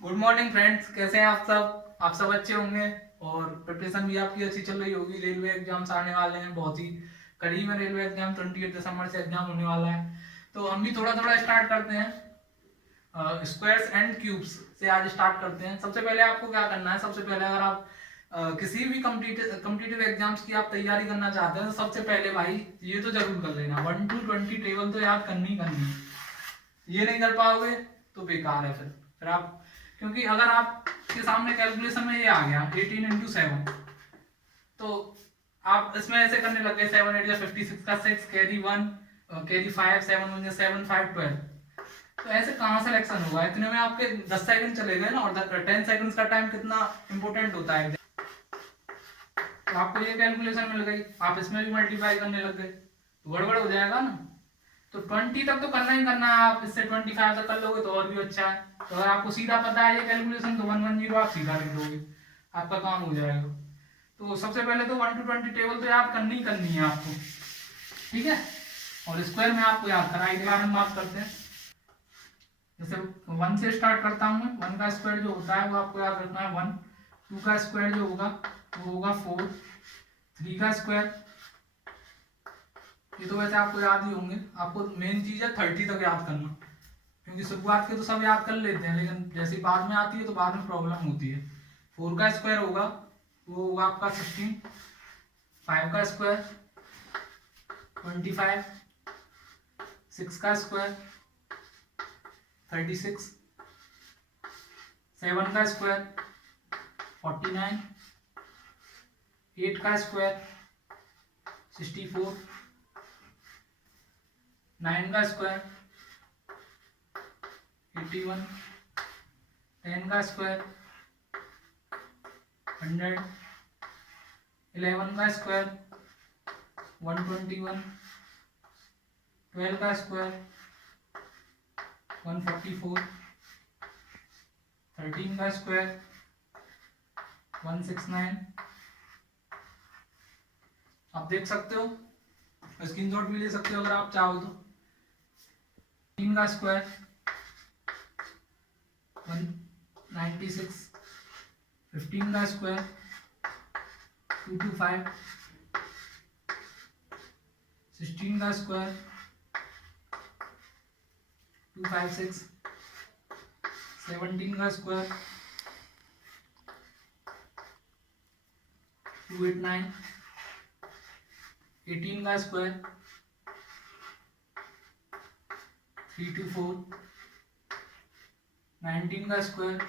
Good morning friends, कैसे हैं आप सब अच्छे होंगे। और प्रिपरेशन भी आपकी अच्छी चल रही होगी। रेलवे एग्जाम्स आने वाले हैं, बहुत ही करीब है। रेलवे एग्जाम 28 दिसंबर से एग्जाम होने वाला है। तो हम भी थोड़ा थोड़ा स्टार्ट करते हैं। स्क्वायर्स एंड क्यूब्स से आज स्टार्ट करते हैं। सबसे पहले आपको क्या करना है, सबसे पहले अगर आप किसी भी कम्पिटिटिव एग्जाम्स की आप तैयारी करना चाहते हैं तो सबसे पहले भाई ये तो जरूर कर लेना, 1 to 20 टेबल तो याद करनी ही करनी है। ये नहीं कर पाओगे तो बेकार है। फिर आप, क्योंकि अगर आपके सामने कैलकुलेशन में ये आ गया 18 into 7, तो आप इसमें ऐसे करने लग गए 7 8 56 का 6 कैरी 1 कैरी 5 7 1 7 5 12। तो ऐसे कहाँ सिलेक्शन होगा, इतने में आपके 10 सेकंड चले गए ना। और 10 सेकंड का टाइम कितना इंपॉर्टेंट होता है। तो आपको ये कैलकुलेशन मिल गई, आप इसमें भी मल्टीप्लाई करने लग गए तो गड़बड़ हो जाएगा ना। तो 20 तक तो करना ही करना है। आप इससे 25 तक कर लोगे तो और भी अच्छा है। तो अगर आपको सीधा पता है ये कैलकुलेशन तो 110 आप सीधा लिख दोगे, आपका काम हो जाएगा। तो सबसे पहले तो 1 to 20 टेबल तो याद करनी ही करनी है आपको, ठीक है। और स्क्वायर में आपको याद करा, इसके बारे में बात करते हैं। जैसे 1 से स्टार्ट करता हूँ मैं। 1 का स्क्वायर जो होता है वो आपको याद रखना है 1। 2 का स्क्वायर जो होगा वो होगा 4। 3 का स्क्वायर, ये तो वैसे आपको याद ही होंगे। आपको मेन चीज है 30 तक याद करना, क्योंकि शुरुआत के तो सब याद कर लेते हैं, लेकिन जैसे बाद में आती है तो बाद में प्रॉब्लम होती है। 4 का स्क्वायर होगा वो होगा आपका 16। 5 का स्क्वायर 25। 6 का स्क्वायर 36। 7 का स्क्वायर 49। 8 का स्क्वायर 64। 9 का स्क्वायर 81। 10 का स्क्वायर 100। 11 का स्क्वायर 121। 12 का स्क्वायर 144। 13 का स्क्वायर 169। आप देख सकते हो, स्क्रीनशॉट भी ले सकते हो अगर आप चाहो तो। 3 का स्क्वायर 196। 15 का स्क्वायर 225। 16 का स्क्वायर 256। 17 का स्क्वायर 289। 18 का स्क्वायर 324। 19 का स्क्वायर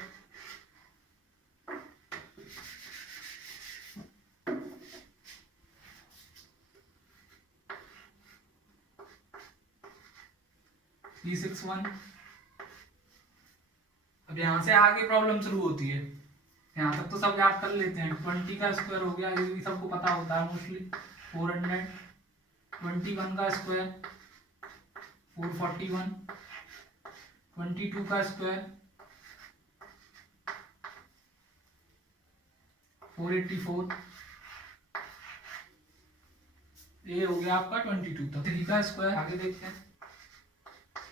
361। अब यहाँ से आगे प्रॉब्लम शुरू होती है। यहाँ तक तो सब याद कर लेते हैं। 20 का स्क्वायर हो गया, ये भी सबको पता होता है मोस्टली, 400। 21 का स्क्वायर 441। 22 का स्क्वायर 484। ये हो गया आपका 22 तक। 3 का स्क्वायर आगे देखते हैं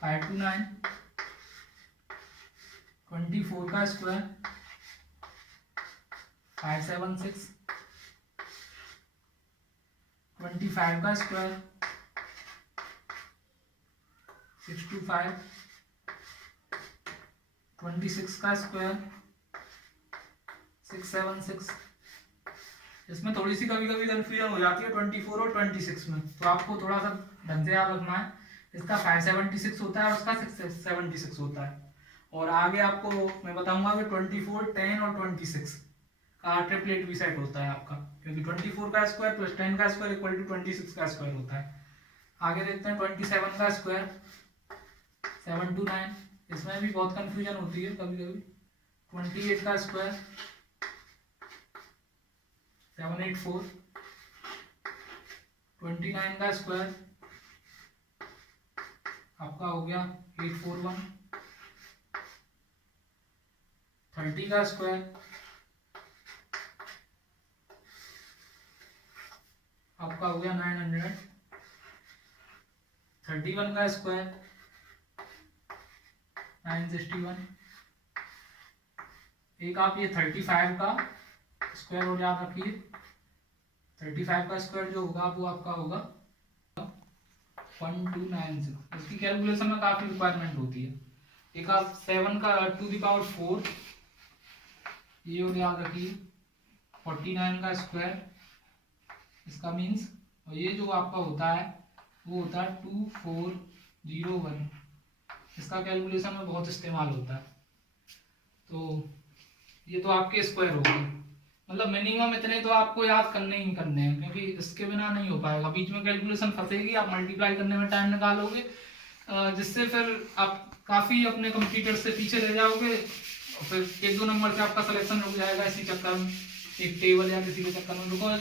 529। 24 का स्क्वायर 576। 25 का स्क्वायर 625। 26 का स्क्वायर 676। इसमें थोड़ी सी कभी कभी कंफ्यूजन हो जाती है 24 और 26 में, तो आपको थोड़ा सा ढंग से याद रखना है। इसका 576 होता है और उसका 676 होता है। और आगे आपको मैं बताऊंगा कि 24, 10 और 26 का ट्रिपलेट भी सेट होता है आपका, क्योंकि 24 का स्क्वायर प्लस 10 का स्क्वायर इक्वल टू 26 का स्क्वायर होता है। आगे देखते हैं 27 का स्क्वायर 729। इसमें भी बहुत कंफ्यूजन होती है कभी कभी। 28 का स्क्वायर 784। 29 का स्क्वायर आपका हो गया 841। 30 का स्क्वायर आपका हो गया 900। 31 का स्क्वायर 961। एक आप ये 35 का स्क्वायर और याद रखिए 35 का स्क्वायर जो होगा वो आपका होगा 1296। इसकी कैलकुलेशन में काफ़ी रिक्वायरमेंट होती है। एक आप 7 का 2 ⁴ ये और याद रखिए 49 का स्क्वायर, इसका मीन्स, और ये जो आपका होता है वो होता है 2401। इसका कैलकुलेशन में बहुत इस्तेमाल होता है। तो ये तो आपके स्क्वायर हो गए, मतलब मिनिमम इतने तो आपको याद करने ही करने हैं, क्योंकि इसके बिना नहीं हो पाएगा। बीच में कैलकुलेशन फंसेगी, आप मल्टीप्लाई करने में टाइम निकालोगे, जिससे फिर आप काफ़ी अपने कंप्यूटर से पीछे रह जाओगे, और फिर 1-2 नंबर से आपका सिलेक्शन रुक जाएगा इसी चक्कर में, एक टेबल या किसी के चक्कर में। Because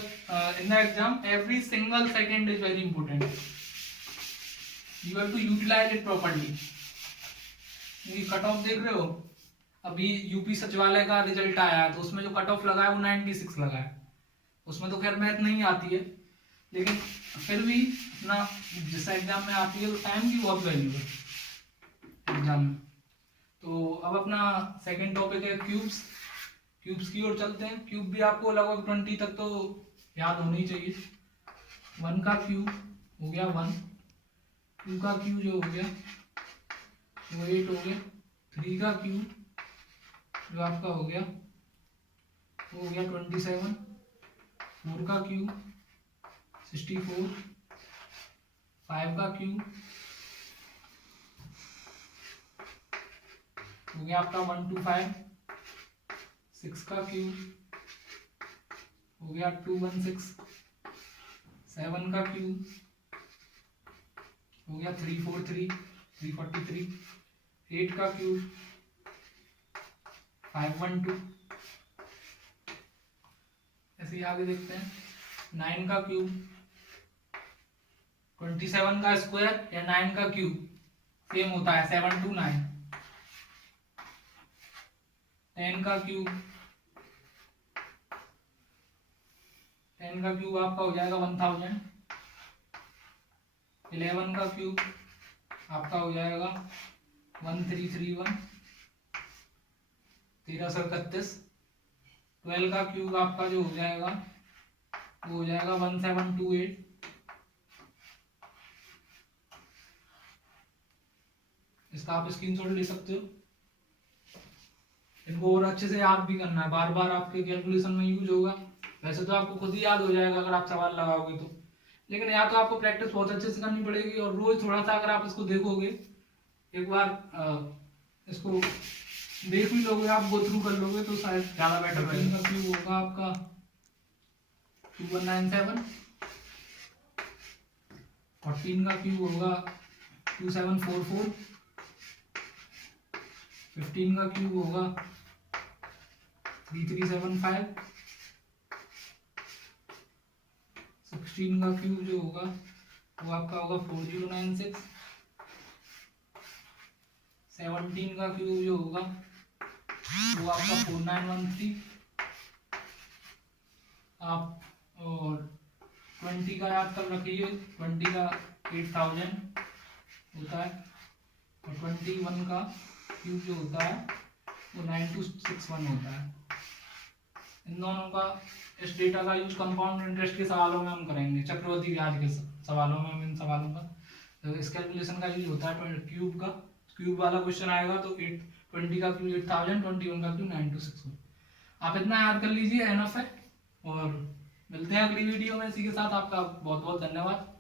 in the exam every single second is very important, you have to utilize it properly. Cut off देख रहे हो, अभी यूपी सचिवालय का रिजल्ट आया है, तो उसमें जो कट ऑफ लगा है वो 96 लगा है। उसमें तो खैर मैथ नहीं आती है, लेकिन फिर भी अपना जिस एग्जाम में आती है तो टाइम की बहुत वैल्यू है एग्जाम में। तो अब अपना सेकंड टॉपिक है क्यूब्स। क्यूब्स की ओर चलते हैं। क्यूब भी आपको लगभग 20 तक तो याद होनी चाहिए। 1 का क्यूब हो गया 1, 2 का क्यूब जो हो गया वो 8 हो गया, 3 का क्यूब जो आपका हो गया वो हो गया 27, 4 का क्यूब 64, 5 का क्यूब हो गया आपका 125, 6 का क्यूब हो गया 216, 7 का क्यूब हो गया 343, 8 का क्यूब 512। ऐसे ही आगे देखते हैं। 9 का क्यूब, 27 का स्क्वायर या 9 का क्यूब सेम होता है 729। 10 का क्यूब, 10 का क्यूब आपका हो जाएगा 1000। 11 का क्यूब आपका हो जाएगा 1331, 1331। 12 का क्यूब आपका जो हो जाएगा वो हो जाएगा 1728। इसका आप स्क्रीनशॉट ले सकते हो। इनको और अच्छे से याद भी करना है, बार बार आपके कैलकुलेशन में यूज होगा। वैसे तो आपको खुद ही याद हो जाएगा अगर आप सवाल लगाओगे तो, लेकिन या तो आपको प्रैक्टिस बहुत अच्छे से करनी पड़ेगी, और रोज थोड़ा सा अगर आप इसको देखोगे, एक बार इसको देख भी लोगे, आप गो थ्रू कर लोगे तो शायद ज़्यादा बेटर रहेगा। क्यूब होगा आपका 2197, 14 का क्यूब होगा 2744, 15 का क्यूब होगा 3375, 16 का क्यूब जो होगा वो आपका होगा 4096, 17 का क्यूब जो होगा वो आपका 4913। आप और 20 का याद कर रखिए, 20 का 8000 होता है, और 21 का क्यूब जो होता है वो 9261 होता है। इन दोनों का, इस डेटा का यूज कंपाउंड इंटरेस्ट के सवालों में हम करेंगे, चक्रवृद्धि ब्याज के सवालों में, इन सवालों का तो इस कैलकुलेशन का यूज होता है। क्यूब का, क्यूब वाला क्वेश्चन आएगा तो 20 का क्यूब 8000, 21 का क्यूब 9261। आप इतना याद कर लीजिए, एनफ है। और मिलते हैं अगली वीडियो में इसी के साथ। आपका बहुत बहुत धन्यवाद।